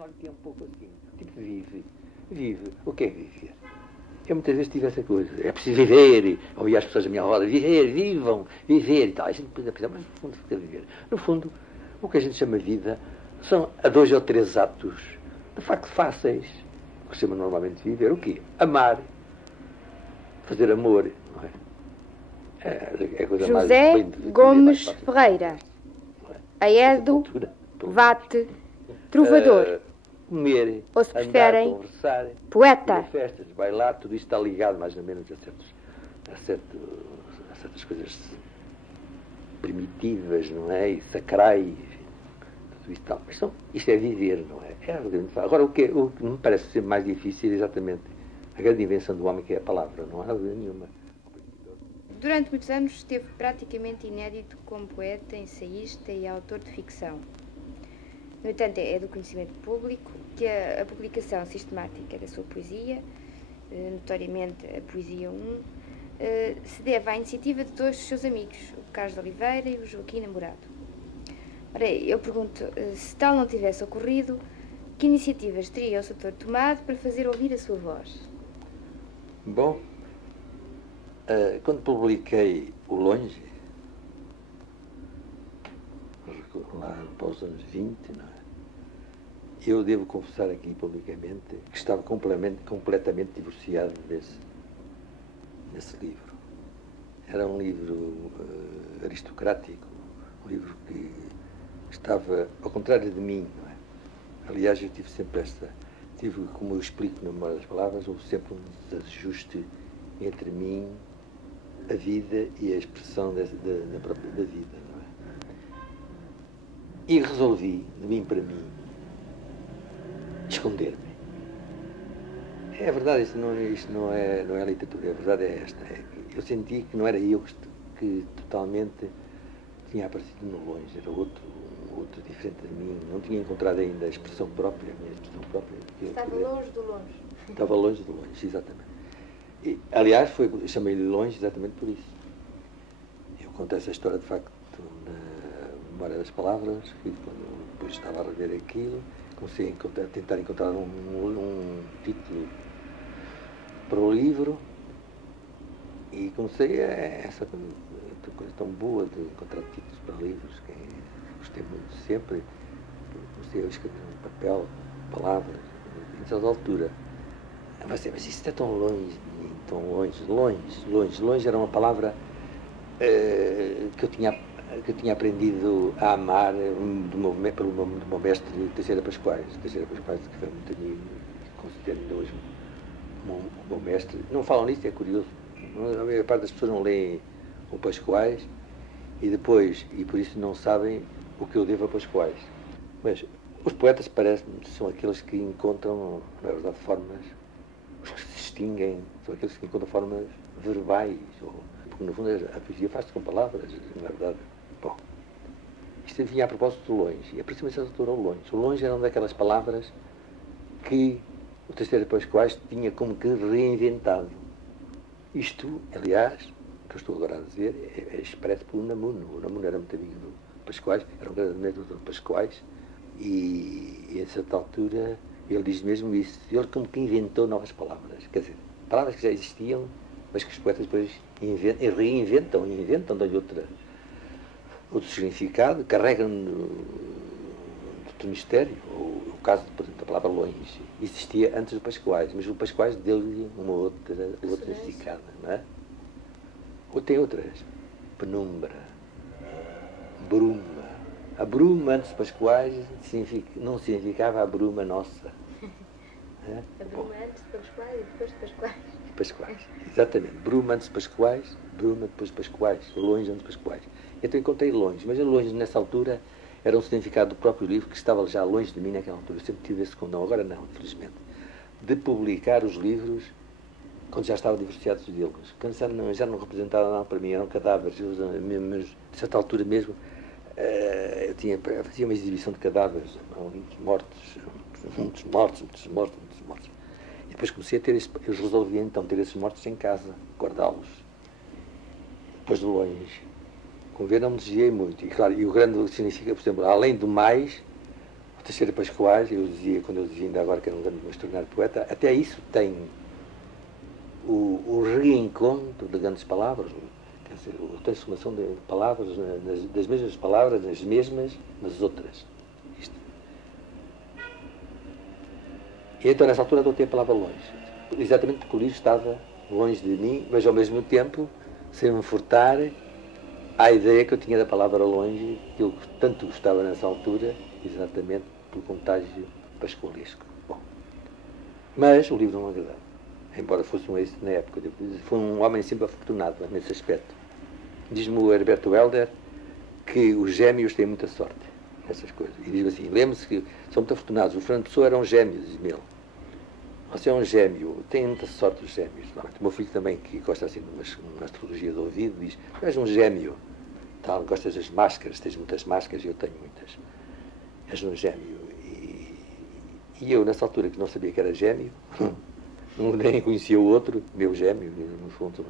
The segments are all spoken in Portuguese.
olha que é um pouco assim. Tipo, vive. Vive. O que é viver? Eu muitas vezes tive essa coisa. É preciso viver. Ouvia as pessoas à minha roda. Viver, vivam, viver e tal. A gente precisa pensar, mas no fundo, o que é viver? No fundo, o que a gente chama vida são a 2 ou 3 atos, de facto, fáceis. O que se chama normalmente viver. O quê? Amar. Fazer amor. Não é? É a coisa José mais Gomes Ferreira. Aedo, Vate, Trovador. Comer, ou se andar, preferem, conversar, poeta. festas, bailar, tudo isto está ligado mais ou menos a certas coisas primitivas, não é? E sacrais, tudo isto tal. Mas isto é viver, não é? É relativamente fácil. Agora, o que me parece ser mais difícil é exatamente a grande invenção do homem, que é a palavra, não há dúvida nenhuma. Durante muitos anos esteve praticamente inédito como poeta, ensaísta e autor de ficção. No entanto, é do conhecimento público que a publicação sistemática da sua poesia, notoriamente a Poesia 1, se deve à iniciativa de 2 dos seus amigos, o Carlos de Oliveira e o Joaquim Namorado. Ora, eu pergunto, se tal não tivesse ocorrido, que iniciativas teria o seu autor tomado para fazer ouvir a sua voz? Bom, quando publiquei O Longe, lá para os anos 20, não é? Eu devo confessar aqui publicamente que estava completamente divorciado desse livro. Era um livro aristocrático, um livro que estava ao contrário de mim, não é? Aliás, eu tive sempre como eu explico na Memória das Palavras, houve sempre um desajuste entre mim, a vida e a expressão da vida, não é? E resolvi, de mim para mim, esconder-me. É verdade, isto não é literatura, a verdade é esta. É que eu senti que não era eu que totalmente tinha aparecido no longe, era outro diferente de mim. Não tinha encontrado ainda a expressão própria, a minha expressão própria. Estava longe do longe. Estava longe do longe, exatamente. E, aliás, chamei-lhe longe exatamente por isso. Eu conto essa história, de facto, na Memória das Palavras, que quando depois estava a rever aquilo, comecei a tentar encontrar um título para o livro e comecei essa coisa tão boa de encontrar títulos para livros, que gostei muito sempre. Comecei a escrever no papel, palavras, em toda altura. Mas isso é tão longe de mim, tão longe era uma palavra que eu tinha aprendido a amar pelo meu mestre Teixeira Pascoais. Teixeira Pascoais, que foi muito amigo, considero ainda hoje um bom mestre. Não falam nisso, é curioso. A maior parte das pessoas não leem o Pascoais e por isso não sabem o que eu devo a Pascoais. Mas os poetas, parece-me, são aqueles que encontram, na verdade, formas, os que se distinguem, são aqueles que encontram formas verbais, porque no fundo a poesia faz-se com palavras, na verdade. Bom, isto vinha a propósito do longe, e aproxima-se a doutora ao longe. O longe era uma daquelas palavras que o Teixeira Pascoais tinha como que reinventado. Isto, aliás, o que eu estou agora a dizer, é expresso pelo Unamuno. O Unamuno era muito amigo do Pascoais, era um grande amigo do Pascoais, e a certa altura ele diz mesmo isso. Ele como que inventou novas palavras, quer dizer, palavras que já existiam, mas que os poetas depois inventam, dão-lhe outro significado, carregam outro mistério. O caso, por exemplo, da palavra longe existia antes do Pascoais, mas o Pascoais deu-lhe uma outra significada, não é? Ou tem outras, penumbra, bruma. A bruma antes de Pascoais não significava a bruma nossa. É? A bruma antes de Pascoais e depois de Pascoais. Pascoais, exatamente. Bruma antes de Pascoais, bruma depois de Pascoais, longe antes de Pascoais. Então encontrei longe, mas longe nessa altura era um significado do próprio livro que estava já longe de mim naquela altura. Eu sempre tive esse condão, agora não, infelizmente, de publicar os livros quando já estava divorciado deles. Quando já não representavam nada para mim, eram cadáveres. A certa altura mesmo, eu fazia uma exibição de cadáveres, muitos mortos. E depois comecei a eu resolvi então ter esses mortos em casa, guardá-los. Depois de longe. Como vê, não me desviei muito. E claro, e o grande significa, por exemplo, além do mais, o Teixeira Pascoais, eu dizia, quando eu dizia ainda agora que era um grande extraordinário poeta, até isso tem o reencontro de grandes palavras, quer dizer, a transformação de palavras, das mesmas palavras, nas mesmas, nas outras. Isto. E então, nessa altura, adotei a palavra longe, exatamente porque o livro estava longe de mim, mas ao mesmo tempo, sem me furtar à ideia que eu tinha da palavra longe, que eu tanto gostava nessa altura, exatamente pelo contágio pascoalesco. Bom, mas o livro não me agradava, embora fosse um êxito na época. Foi um homem sempre afortunado nesse aspecto. Diz-me o Herberto Helder que os gêmeos têm muita sorte nessas coisas. E diz assim, lembre-se que são muito afortunados. O Fernando Pessoa era um gêmeo, diz-me ele. Você é um gêmeo, tem muita sorte os gêmeos. O meu filho também, que gosta assim de uma astrologia do ouvido, diz, tu és um gêmeo, tal, gostas das máscaras, tens muitas máscaras e eu tenho muitas. És um gêmeo. E eu, nessa altura, que não sabia que era gêmeo, nem conhecia o outro, meu gêmeo, no fundo,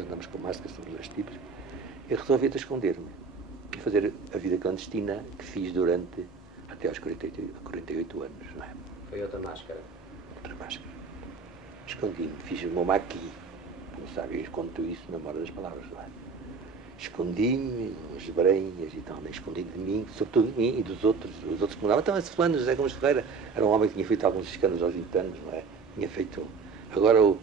andamos com máscaras, somos dois tipos, e resolvi esconder-me e fazer a vida clandestina que fiz durante, até aos 48 anos, não é? Foi outra máscara? Outra máscara. Escondi-me, fiz o meu maqui, como sabe, eu conto isso na memória das palavras, não é? Escondi-me, uns brenhas e tal, escondi de mim, sobretudo de mim e dos outros que mudavam. Então, esse fulano, José Gomes Ferreira, era um homem que tinha feito alguns escândalos aos 20 anos, não é? Tinha feito. Agora, o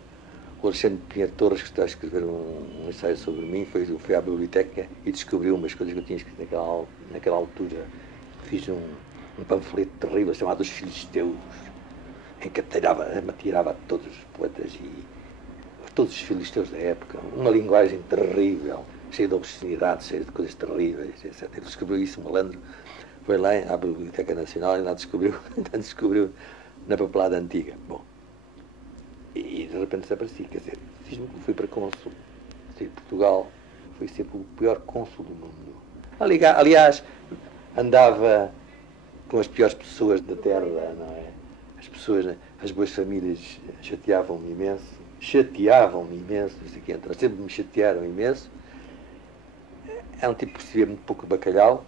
Alexandre Pinheiro Torres, que está a escrever um ensaio sobre mim, foi à biblioteca e descobriu umas coisas que eu tinha escrito naquela altura. Fiz um panfleto terrível chamado Os Filisteus, em que atirava a todos os poetas e todos os filisteus da época, uma linguagem terrível, cheia de obscenidade, cheia de coisas terríveis, etc. Ele descobriu isso, um malandro, foi lá à Biblioteca Nacional e lá descobriu na papelada antiga. Bom, e de repente desapareci, quer dizer, fui para cônsul de Portugal, fui sempre o pior cônsul do mundo. Aliás, andava com as piores pessoas da terra, não é? As pessoas, as boas famílias chateavam-me imenso, isso aqui entra, sempre me chatearam imenso. É um tipo que percebia muito pouco bacalhau.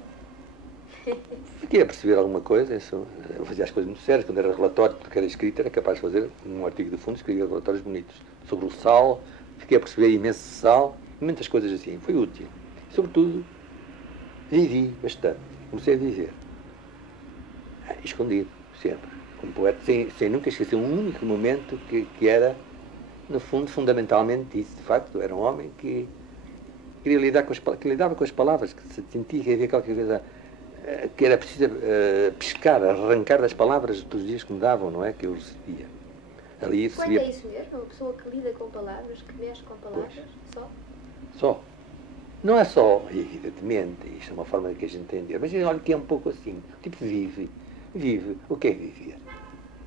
Fiquei a perceber alguma coisa, eu fazia as coisas muito sérias, quando era relatório, porque era escrito, era capaz de fazer um artigo de fundo, escrevia relatórios bonitos sobre o sal, fiquei a perceber imenso sal, muitas coisas assim, foi útil. Sobretudo, vivi bastante, comecei a viver, escondido, sempre, como poeta, sem nunca esquecer um único momento que era, no fundo, fundamentalmente isso, de facto, era um homem que queria lidar que lidava com as palavras, que se sentia que havia qualquer coisa que era preciso pescar, arrancar das palavras dos dias que me davam, não é? Que eu recebia. Ali recebia... Quando é isso mesmo? Uma pessoa que lida com palavras, que mexe com palavras, pois. Só. Não é só, evidentemente, isto é uma forma que a gente entender, mas olha que é um pouco assim, tipo vive. O que é viver?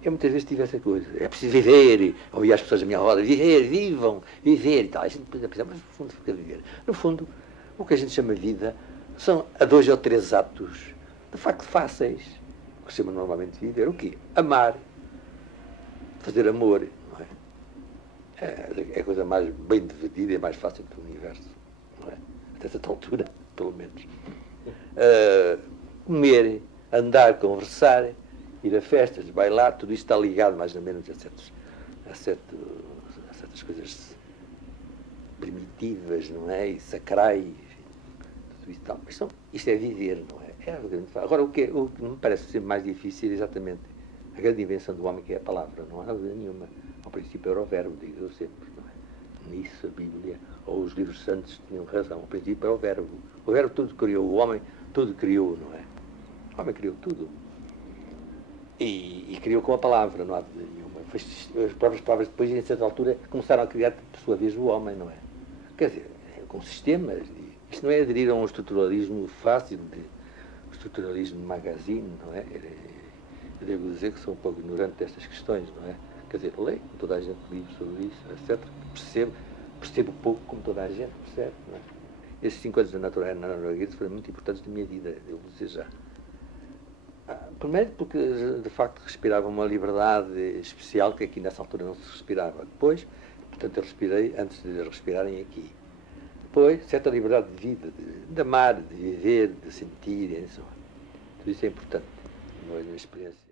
Eu muitas vezes tive essa coisa, é preciso viver, ouvia as pessoas da minha roda, vivam, viver e tal, a gente depois pensa, mas no fundo fica a viver. No fundo, o que a gente chama vida são a 2 ou 3 atos, de facto fáceis, que se chama normalmente viver. O quê? Amar, fazer amor, não é? É a coisa mais bem dividida e mais fácil do universo, não é? Até certa altura, pelo menos. Comer, andar, conversar, ir a festas, bailar, tudo isto está ligado mais ou menos a certas coisas primitivas, não é? E sacrais, tudo isso tal. Mas isto é viver, não é? Agora, o que me parece ser mais difícil é exatamente a grande invenção do homem, que é a palavra. Não há dúvida nenhuma. Ao princípio era o verbo, digo eu sempre, não é? Nisso, a Bíblia, ou os livros santos tinham razão. Ao princípio era o verbo. O verbo tudo criou, o homem tudo criou, não é? O homem criou tudo. E criou com a palavra, não há dúvida nenhuma. As próprias palavras depois, em certa altura, começaram a criar, por sua vez, o homem, não é? Quer dizer, com sistemas. Isto não é aderir a um estruturalismo fácil, um estruturalismo de magazine, não é? Eu devo dizer que sou um pouco ignorante destas questões, não é? Quer dizer, leio, como toda a gente livre sobre isso, etc. Percebo pouco, como toda a gente percebe, não é? Esses 5 anos na norueguesa foram muito importantes na minha vida, devo dizer já. Primeiro porque, de facto, respirava uma liberdade especial que aqui nessa altura não se respirava. Depois, portanto, eu respirei antes de respirarem aqui. Depois, certa liberdade de vida, de amar, de viver, de sentir, tudo isso é importante. uma experiência.